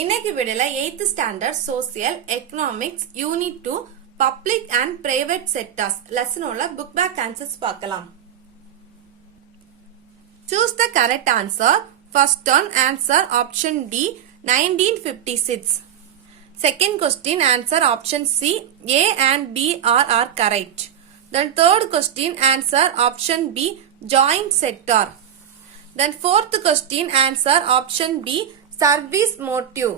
இன்னைக்கு வீடியோல 8th standard social economics unit 2 public and private sectors லெசனோட புக் பேக் ஆன்சர்ஸ் பார்க்கலாம். Choose the correct answer. First one answer option D 1956. Second question answer option C A and B are correct. Then third question answer option B joint sector. Then fourth question answer option B service motive.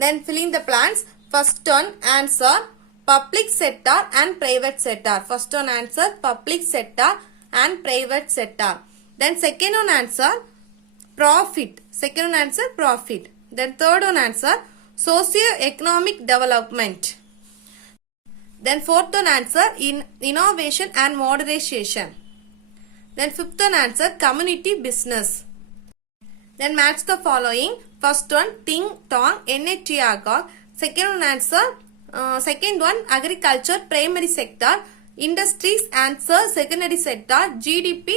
Then filling the blanks. First one answer public sector and private sector. First one answer public sector and private sector. Then second one answer profit. Second one answer profit. Then third one answer socio-economic development. Then fourth one answer innovation and modernization. Then fifth one answer community business. Then match the following. First one ting tong NATR. Second one answer second one agriculture primary sector. Industries answer secondary sector. GDP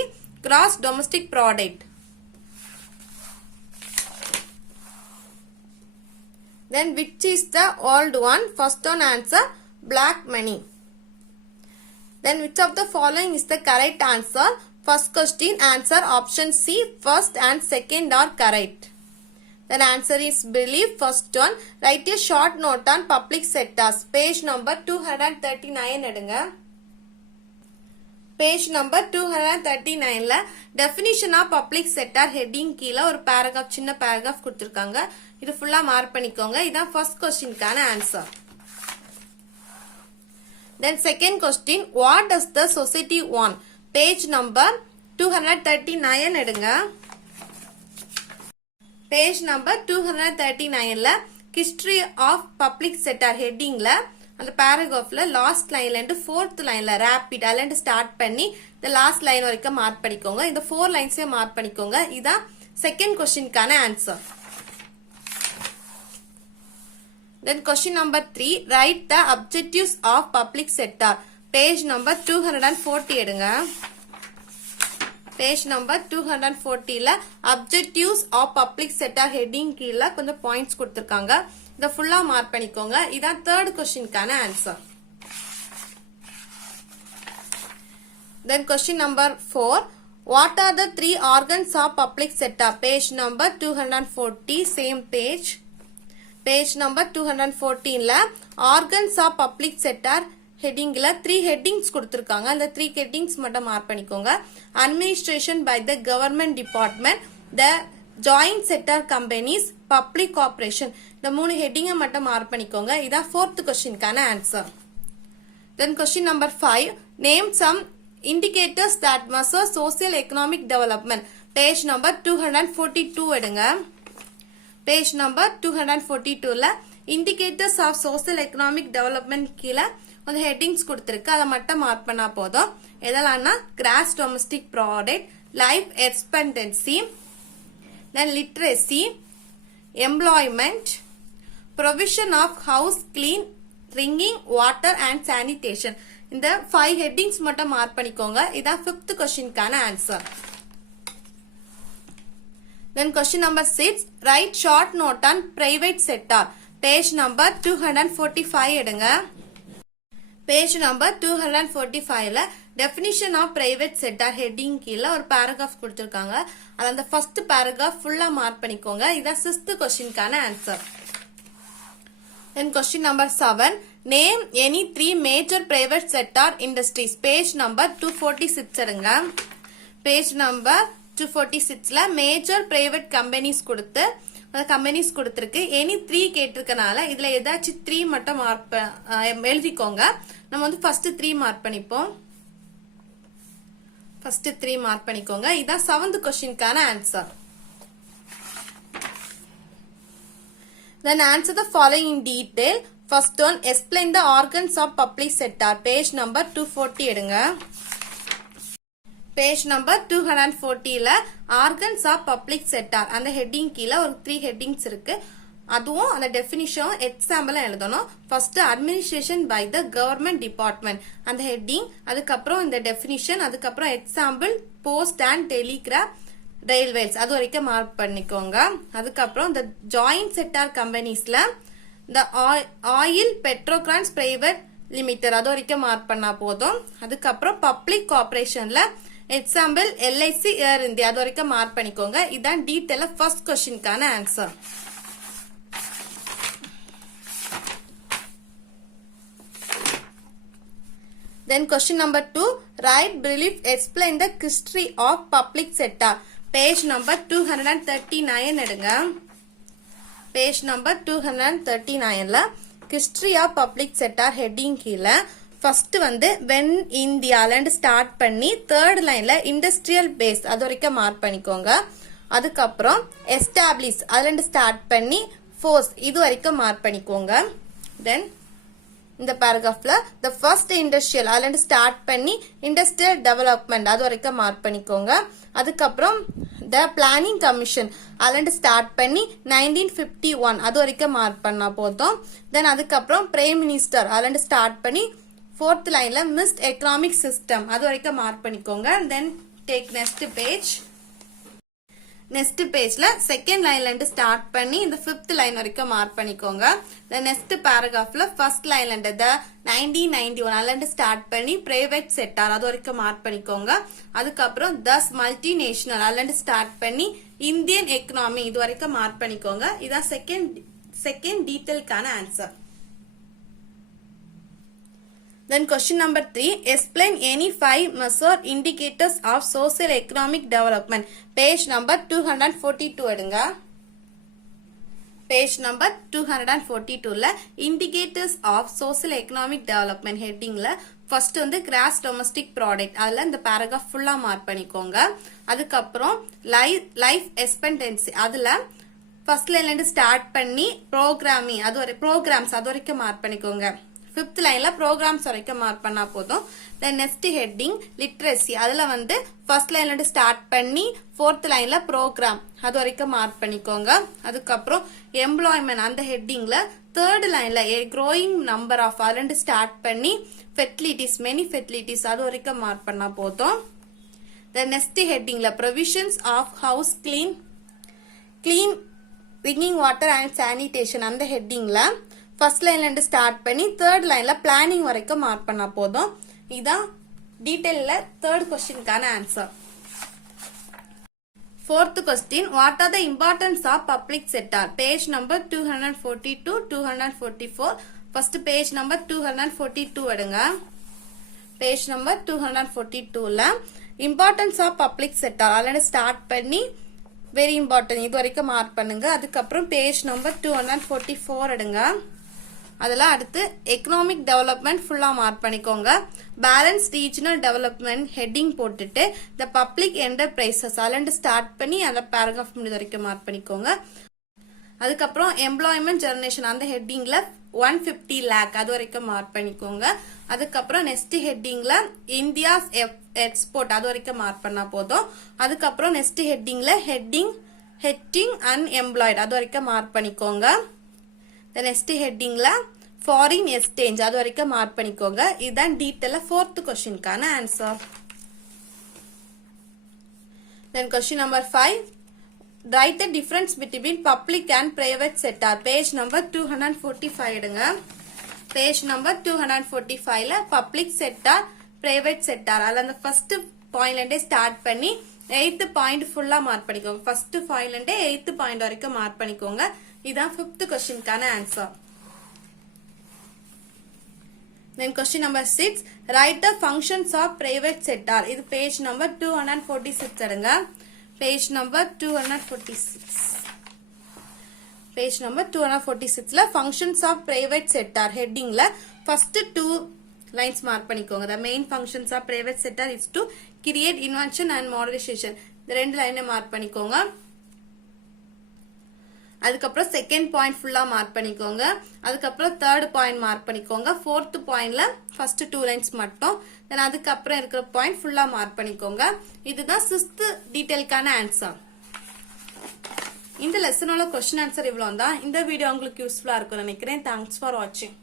gross domestic product. Then which is the old one? First one answer black money. Then which of the following is the correct answer? First question answer option C first and second are correct. Then answer is believe. First one write a short note on public sectors. Page number 239 எடுங்க. Page number 239ல definition of public sector heading கீழ ஒரு paragraph சின்ன paragraph கொடுத்திருக்காங்க. இது ஃபுல்லா mark பண்ணிக்கோங்க. இதான் first questionக்கான answer. Then second question what does the society want? Page number 239 எடுங்க. Page number 239ல history of public sector headingல அந்த paragraphல last lineல இருந்து fourth lineல rapid அல்லது ஸ்டார்ட் பண்ணி இந்த last line வரைக்கும் மார்க் பண்ணிக்கோங்க. இந்த 4 linesே மார்க் பண்ணிக்கோங்க. இதான் second questionக்கான answer. Then question number 3 write the objectives of public sector. Page number 240 எடுங்க. Page number 240ல objectives of public sector heading கீழ கொஞ்சம் points கொடுத்திருக்காங்க. இத ஃபுல்லா மார்க் பண்ணிக்கோங்க. இதான் third questionக்கான answer. Then question number 4 what are the three organs of public sector? Page number 240 same page. Page number 214ல organs of public sector headingல 3 headings கொடுத்திருக்காங்க. அந்த 3 headings மட்டும் மார்க் பண்ணிக்கோங்க. Administration by the government department, the joint sector companies, public corporation. இந்த 3 heading மட்டும் mark பண்ணிக்கோங்க. இதான் fourth questionக்கான answer. Then question number 5 name some indicators that measure social economic development. Page number 242 எடுங்க. Page number 242ல indicators of social economic development கீழ அந்த headings கொடுத்திருக்கு. அதை மட்டும் மார்க் பண்ணா போதும். எதெல்லாம்னா gross domestic product, life expectancy, then literacy, employment, provision of house, clean drinking water and sanitation. இந்த 5 headings மட்டும் மார்க் பண்ணிக்கோங்க. இதான் 5th questionக்கான answer. Then question number 6 write short note on private sector. Page number 245 எடுங்க. Page number 245ல definition of private sector heading கீழ ஒரு paragraph கொடுத்திருக்காங்க. அந்த first paragraph ஃபுல்லா மார்க் பண்ணிக்கோங்க. இதான் 6th questionக்கான answer. Then question number 7 name any 3 major private sector industries. Page number 246 எடுங்க. Page number 246ல மேஜர் பிரைவேட் கம்பெனிஸ் கொடுத்து கம்பெனிஸ் கொடுத்திருக்கு. எனி 3 கேட்டிருக்கனால இதுல ஏதாச்சும் 3 மட்டும் மார்க் எழுதிக்கோங்க. நம்ம வந்து ஃபர்ஸ்ட் 3 மார்க் பண்ணிப்போம். ஃபர்ஸ்ட் 3 மார்க் பண்ணிக்கோங்க. இதான் 7th questionக்கான answer. Then answer the following in detail. First one explain the organs of public sector. Page number 240 எடுங்க. Page number 240ல organs of public sector அந்த heading கீழ ஒரு 3 headings இருக்கு. அதுவும் அந்த definition example எழுதணும். First administration by the government department அந்த heading, அதுக்கப்புறம் இந்த definition, அதுக்கப்புறம் example, post and telegraph, railways அது வரைக்கும் மார்க் பண்ணிக்கோங்க. அதுக்கப்புறம் இந்த ஜாயிண்ட் செக்டார் கம்பெனிஸ்ல இந்த ஆயில் பெட்ரோகிரான்ஸ் பிரைவேட் லிமிடெட் அது வரைக்கும் மார்க் பண்ணா போதும். அதுக்கப்புறம் பப்ளிக் கார்பரேஷன்ல எக்ஸாம்பிள் எல்ஐசி ஏர் இந்தியா அது வரைக்கும் மார்க் பண்ணிக்கோங்க. இதான் டீடைலா ஃபர்ஸ்ட் क्वेश्चनக்கான answer. Then question number 2, write brief explain the history of public sector. Page number 239 எடுங்க. Page number 239ல history of public sector heading கீழ first வந்து when Indiaல ஸ்டார்ட் பண்ணி third lineல industrial base அது வரைக்கும் மார்க் பண்ணிக்கோங்க. அதுக்கப்புறம் establish அதுல ஸ்டார்ட் பண்ணி force இது வரைக்கும் மார்க் பண்ணிக்கோங்க. Then இந்த paragraphல the first industrial அதுல ஸ்டார்ட் பண்ணி industrial development அது வரைக்கும் மார்க் பண்ணிக்கோங்க. அதுக்கப்புறம் the planning commission அதுல ஸ்டார்ட் பண்ணி 1951 அது வரைக்கும் மார்க் பண்ணா போதும். then அதுக்கப்புறம் prime minister அதுல ஸ்டார்ட் பண்ணி fourth lineல missed economic system அது வரைக்கும் மார்க் பண்ணிக்கோங்க. then take next page. Next பேஜ்ல செகண்ட் லைன்ல இருந்து ஸ்டார்ட் பண்ணி இந்த 5th லைன் வரைக்கும் மார்க் பண்ணிக்கோங்க. நெக்ஸ்ட் பேராகிராஃப்ல ஃபர்ஸ்ட் லைன்ல இருந்து 1991 அதுல இருந்து ஸ்டார்ட் பண்ணி பிரைவேட் செக்டார் அது வரைக்கும் மார்க் பண்ணிக்கோங்க. அதுக்கப்புறம் தஸ் மல்டிநேஷனல் அதுல இருந்து ஸ்டார்ட் பண்ணி இந்தியன் எக்கனாமி இது வரைக்கும் மார்க் பண்ணிக்கோங்க. இதான் செகண்ட் டீடைல்கான answer. Then question number 3, explain any 5 measure indicators of social economic development. Page number 242 எடுங்க. Page number 242ல indicators of social economic development headingல first வந்து gross domestic product அதுல இந்த paragraph ஃபுல்லா மார்க் பண்ணிக்கோங்க. அதுக்கப்புறம் life expectancy அதுல first lineல இருந்து ஸ்டார்ட் பண்ணி programming programs அது வரைக்கும் மார்க் பண்ணிக்கோங்க. 5th லைன்ல ப்ரோக்ராம்ஸ் வரைக்கும் மார்க் பண்ணா போதும். தென் நெக்ஸ்ட் ஹெட்டிங் லிட்ரஸி அதுல வந்து ஃபர்ஸ்ட் லைன்ல இருந்து ஸ்டார்ட் பண்ணி 4th லைன்ல ப்ரோக்ராம் அது வரைக்கும் மார்க் பண்ணிக்கோங்க. அதுக்கப்புறம் எம்ப்ளாய்மெண்ட் அந்த ஹெட்டிங்ல 3rd லைன்ல a growing number of அதுல இருந்து ஸ்டார்ட் பண்ணி ஃபெர்டிலிட்டிஸ் மெனி ஃபெர்டிலிட்டிஸ் அது வரைக்கும் மார்க் பண்ணா போதும். தென் நெக்ஸ்ட் ஹெட்டிங்ல provisions of house clean drinking water and sanitation அந்த ஹெட்டிங்ல ஃபர்ஸ்ட் லைன்ல இருந்து ஸ்டார்ட் பண்ணி 3rd லைன்ல பிளானிங் வரைக்கும் மார்க் பண்ணா போதும். இதான் டீடைல்ல 3rd क्वेश्चनக்கான answer. 4th question, what are the importance of public sector? Page number 242 244. first page number 242 எடுங்க. page number 242ல importance of public sector அதுல ஸ்டார்ட் பண்ணி very important இது வரைக்கும் மார்க் பண்ணுங்க. அதுக்கப்புறம் page number 244 எடுங்க. அதுல அடுத்து எக்கனாமிக் டெவலப்மெண்ட் ஃபுல்லா மார்க் பண்ணிக்கோங்க. பேலன்ஸ் ரீஜனல் டெவலப்மெண்ட் ஹெட்டிங் போட்டுட்டு த பப்ளிக் என்டர்பிரைசஸ் அதுல ஸ்டார்ட் பண்ணி அந்த பேராகிராஃப் முடிஞ்ச வரைக்கும் மார்க் பண்ணிக்கோங்க. அதுக்கப்புறம் எம்ப்ளாய்மெண்ட் ஜெனரேஷன் அந்த ஹெட்டிங்ல 150 lakh அது வரைக்கும் மார்க் பண்ணிக்கோங்க. அதுக்கப்புறம் நெக்ஸ்ட் ஹெட்டிங்ல இந்தியாஸ் எக்ஸ்போர்ட் அது வரைக்கும் மார்க் பண்ணா போதும். அதுக்கப்புறம் நெக்ஸ்ட் ஹெட்டிங்ல ஹெட்டிங் அன்எம்ப்ளாய்டு அது வரைக்கும் மார்க் பண்ணிக்கோங்க. நெக்ஸ்ட் ஹெட்டிங்ல ஃபாரின் எக்ஸ்சேஞ்ச் அது வரைக்கும் மார்க் பண்ணிக்கோங்க. இதுதான் டீடைலா 4th क्वेश्चनக்கான answer. Then question number 5, write the difference between public and private sector. Page number 245 எடுங்க. page number 245ல public sector private sector அதுல அந்த ஃபர்ஸ்ட் பாயிண்ட்ல இருந்தே ஸ்டார்ட் பண்ணி 8th பாயிண்ட் ஃபுல்லா மார்க் பண்ணிக்கோங்க. ஃபர்ஸ்ட் பாயிண்ட்ல இருந்தே 8th பாயிண்ட் வரைக்கும் மார்க் பண்ணிக்கோங்க. இதான் 5th क्वेश्चनக்கான answer. Then question number 6, write the functions of private sector. இது page number 246 எடுங்க. page number 246. page number 246ல functions of private sector headingல first 2 lines mark பண்ணிக்கோங்க. The main functions of private sector is to create invention and modernization. இந்த ரெண்டு லைனை mark பண்ணிக்கோங்க. அதுக்கப்புறம் second point ஃபுல்லா mark பண்ணிக்கோங்க. அதுக்கப்புறம் 3rd பாயிண்ட் மார்க் பண்ணிக்கோங்க. 4th பாயிண்ட்ல ஃபர்ஸ்ட் 2 லைன்ஸ் மட்டும். தென் அதுக்கப்புறம் இருக்கிற பாயிண்ட் ஃபுல்லா மார்க் பண்ணிக்கோங்க. இதுதான் 6th டீடைல்கான ஆன்சர். இந்த லெசனோட क्वेश्चन ஆன்சர் இவ்வளவுதான். இந்த வீடியோ உங்களுக்கு யூஸ்ஃபுல்லா இருக்கும்னு நினைக்கிறேன். தேங்க்ஸ் ஃபார் வாட்சிங்.